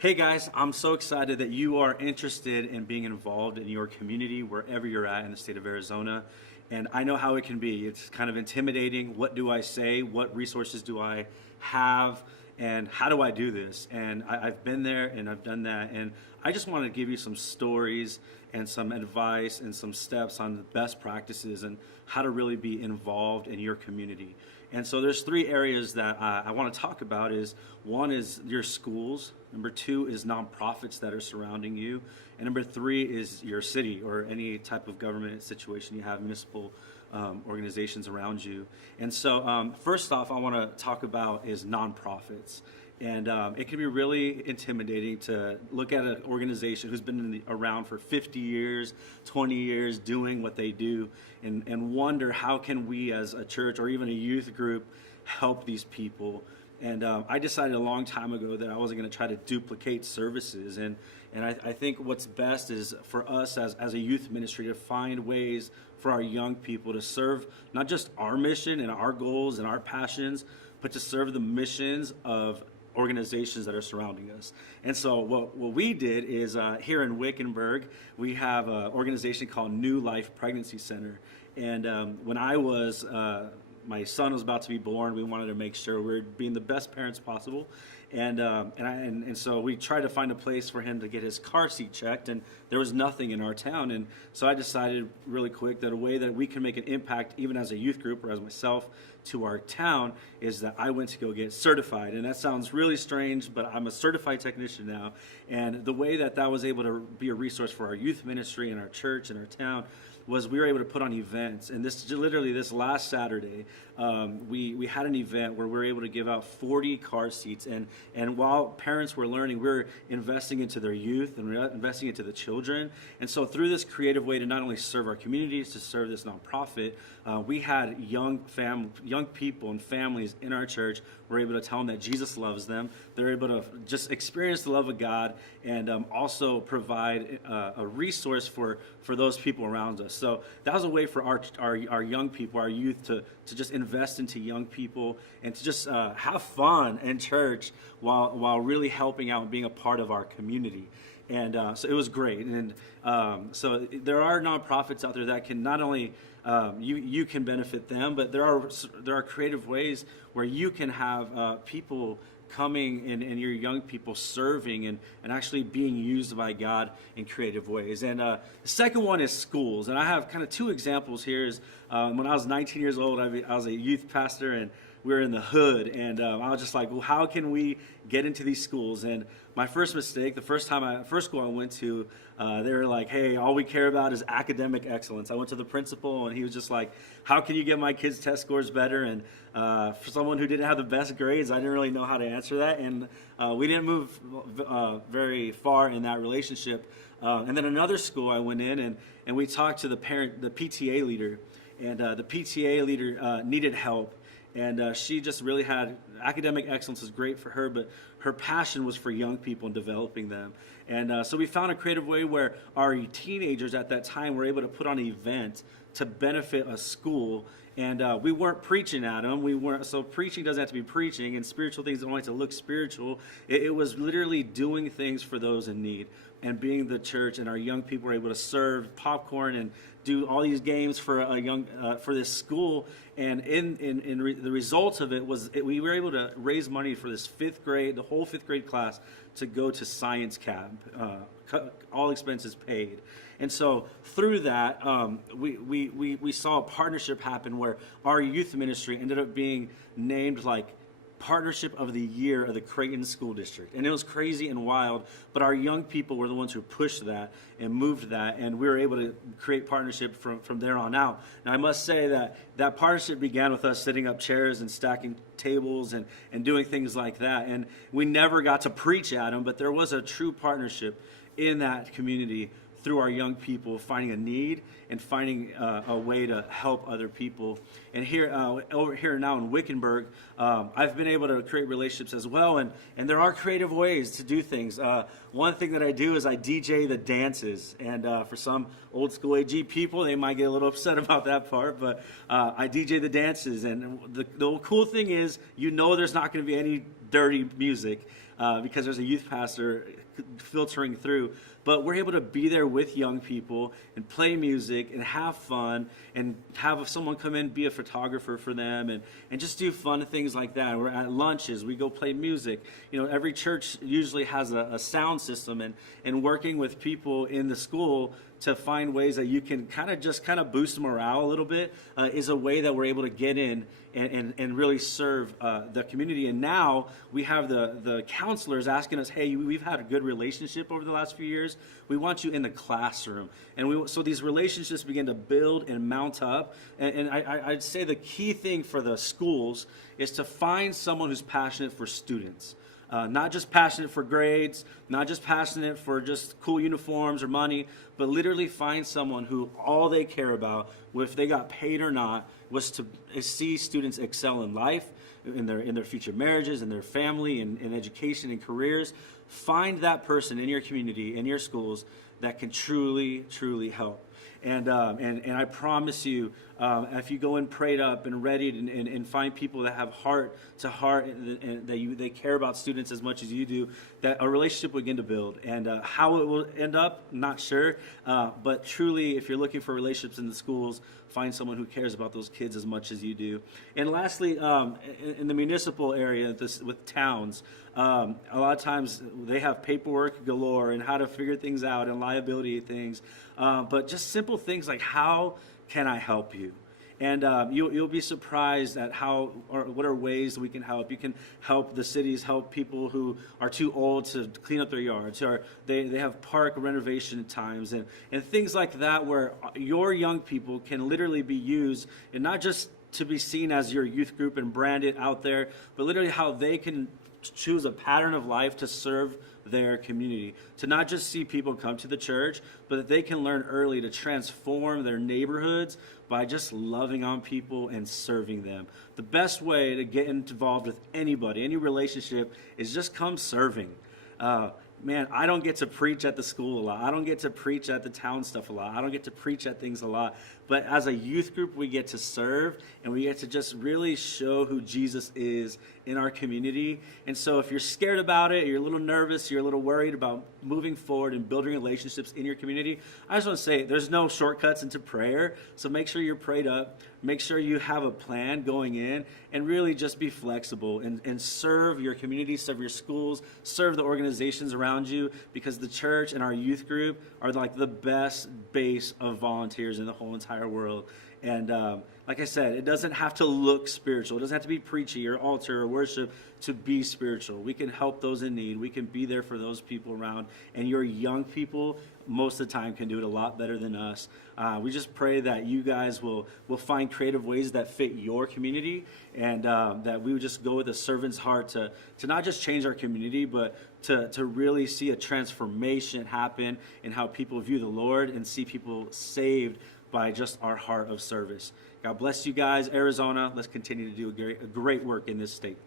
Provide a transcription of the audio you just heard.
Hey guys, I'm so excited that you are interested in being involved in your community wherever you're at in the state of Arizona. And I know how it can be. It's kind of intimidating. What do I say? What resources do I have? And how do I do this? And I've been there and I've done that. And I just want to give you some stories and some advice and some steps on the best practices and how to really be involved in your community. And so there's three areas that I want to talk about. One is your schools. Number two is nonprofits that are surrounding you. And number three is your city or any type of government situation you have, municipal organizations around you. And so first off, I want to talk about is nonprofits. And it can be really intimidating to look at an organization who's been around for 50 years, 20 years, doing what they do, and wonder how can we as a church or even a youth group help these people. And I decided a long time ago that I wasn't going to try to duplicate services. And I think what's best is for us as a youth ministry to find ways for our young people to serve not just our mission and our goals and our passions, but to serve the missions of organizations that are surrounding us. And so what we did is here in Wickenburg, we have an organization called New Life Pregnancy Center. And when my son was about to be born, we wanted to make sure we were being the best parents possible. And so we tried to find a place for him to get his car seat checked, and there was nothing in our town. And so I decided really quick that a way that we can make an impact, even as a youth group or as myself, to our town is that I went to go get certified. And that sounds really strange, but I'm a certified technician now. And the way that was able to be a resource for our youth ministry and our church and our town was we were able to put on events. And this last Saturday, we had an event where we were able to give out 40 car seats. And while parents were learning, we were investing into their youth and investing into the children. And so through this creative way to not only serve our communities, to serve this nonprofit, we had young people and families in our church. We're able to tell them that Jesus loves them. They're able to just experience the love of God and also provide a resource for those people around us. So that was a way for our young people, our youth, to just invest into young people and to just have fun in church while really helping out and being a part of our community. And so it was great. And so there are nonprofits out there that can not only you can benefit them, but there are creative ways where you can have people coming and your young people serving and actually being used by God in creative ways. And the second one is schools. And I have kind of two examples here. Is when I was 19 years old, I was a youth pastor, and we were in the hood, and I was just like, well, how can we get into these schools? And my first mistake, the first school I went to, they were like, hey, all we care about is academic excellence. I went to the principal, and he was just like, how can you get my kids' test scores better? And for someone who didn't have the best grades, I didn't really know how to answer that. And we didn't move very far in that relationship. And then another school I went in, and we talked to the PTA leader. And the PTA leader needed help. And she just really had, academic excellence is great for her, but her passion was for young people and developing them. And so we found a creative way where our teenagers at that time were able to put on an event to benefit a school. And we weren't preaching at them. So preaching doesn't have to be preaching, and spiritual things don't have to look spiritual. It was literally doing things for those in need and being the church, and our young people were able to serve popcorn and do all these games for for this school. And the result of it was we were able to raise money for this the whole fifth grade class to go to science camp, all expenses paid. And so through that, we saw a partnership happen where our youth ministry ended up being named like Partnership of the Year of the Creighton School District. And it was crazy and wild, but our young people were the ones who pushed that and moved that, and we were able to create partnership from there on out. Now, I must say that partnership began with us setting up chairs and stacking tables and doing things like that. And we never got to preach at them, but there was a true partnership in that community through our young people finding a need and finding a way to help other people. And here, over here now in Wickenburg, I've been able to create relationships as well, and there are creative ways to do things. One thing that I do is I DJ the dances, and for some old school AG people, they might get a little upset about that part, but I DJ the dances, and the cool thing is, there's not going to be any dirty music because there's a youth pastor filtering through. But we're able to be there with young people and play music and have fun and have someone come in, be a photographer for them, and just do fun things like that. We're at lunches, we go play music. You know, every church usually has a sound system, and working with people in the school to find ways that you can kind of boost morale a little bit is a way that we're able to get in and really serve the community. And now we have the counselors asking us, hey, we've had a good relationship over the last few years. We want you in the classroom. And so these relationships begin to build and mount up. And I'd say the key thing for the schools is to find someone who's passionate for students. Not just passionate for grades, not just passionate for just cool uniforms or money, but literally find someone who all they care about, if they got paid or not, was to see students excel in life, in their future marriages, in their family, in education and careers. Find that person in your community, in your schools, that can truly, truly help. And I promise you, if you go and prayed up and ready and find people that have heart to heart and they care about students as much as you do, that a relationship will begin to build. And how it will end up, not sure. But truly, if you're looking for relationships in the schools, find someone who cares about those kids as much as you do. And lastly, in the municipal area with towns, a lot of times they have paperwork galore and how to figure things out and liability things. But just simple things like, how can I help you? And you'll be surprised at what are ways we can help. You can help the cities, help people who are too old to clean up their yards, or they have park renovation times and things like that, where your young people can literally be used, and not just to be seen as your youth group and branded out there, but literally how they can choose a pattern of life to serve their community, to not just see people come to the church, but that they can learn early to transform their neighborhoods by just loving on people and serving them. The best way to get involved with anybody, any relationship, is just come serving. Man, I don't get to preach at the school a lot. I don't get to preach at the town stuff a lot. I don't get to preach at things a lot. But as a youth group, we get to serve, and we get to just really show who Jesus is in our community. And so if you're scared about it, you're a little nervous, you're a little worried about moving forward and building relationships in your community, I just want to say there's no shortcuts into prayer. So make sure you're prayed up. Make sure you have a plan going in, and really just be flexible and serve your community, serve your schools, serve the organizations around you, because the church and our youth group are like the best base of volunteers in the whole entire world. And like I said, it doesn't have to look spiritual. It doesn't have to be preachy or altar or worship to be spiritual. We can help those in need. We can be there for those people around. And your young people, most of the time, can do it a lot better than us. We just pray that you guys will find creative ways that fit your community, and that we would just go with a servant's heart to not just change our community, but to really see a transformation happen in how people view the Lord and see people saved by just our heart of service. God bless you guys. Arizona, let's continue to do a great work in this state.